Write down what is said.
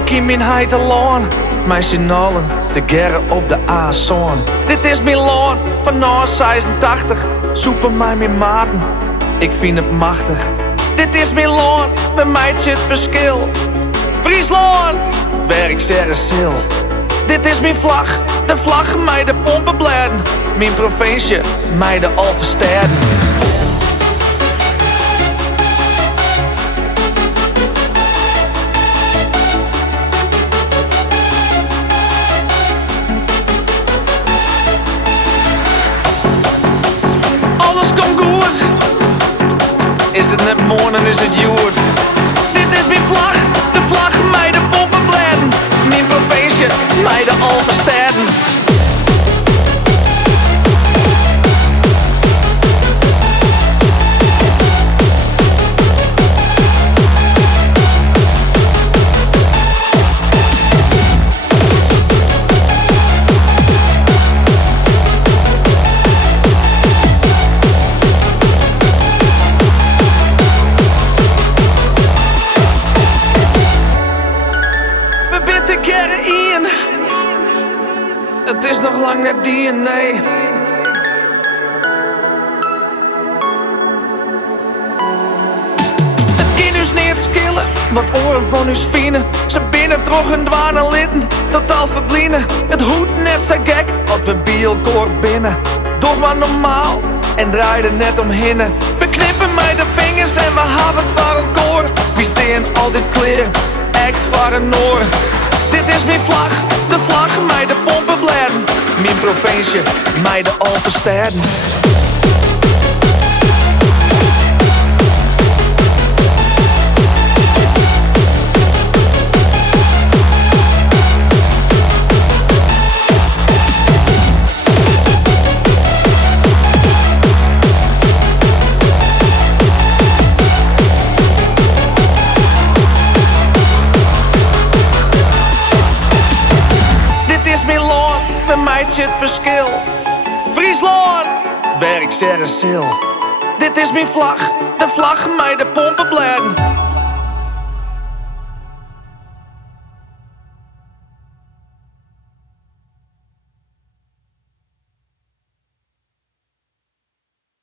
ik in mijn heid alone. Mijn z'n allen te gerren op de A-zone. Dit is Milan van na 86. Soepen mij mijn maten, ik vind het machtig. Dit is Milan, bij mij zit verschil. Friesland, waar ik sterren zil. Dit is mijn vlag, de vlag mij de pompenbladen. Mijn provincie, mij de Alphensteden. Alles komt goed. Is het net morgen, is het joerd. Dit is mijn vlag, de vlag mij de pompenbladen. Mijn provincie, mij de Alphensteden. Het is nog lang net DNA. Het kind dus niet skillen, wat oren van uw vinden. Ze binnen toch hun dwanen litten, totaal verblinden. Het hoed net zo gek, wat we bij elkaar binnen. Doch maar normaal, en draai er net omheen. We knippen mij de vingers en we hebben het voor elkaar. We staan altijd clear, ek voor een oor. Dit is mijn vlag, de vlag mij de pompenbladen. Mijn provincie, mij de Alphensteden. Dit is Milan, bij mij zit verschil. Friesland, waar ik sterren zil. Dit is mijn vlag, de vlag mij de pompenbladen.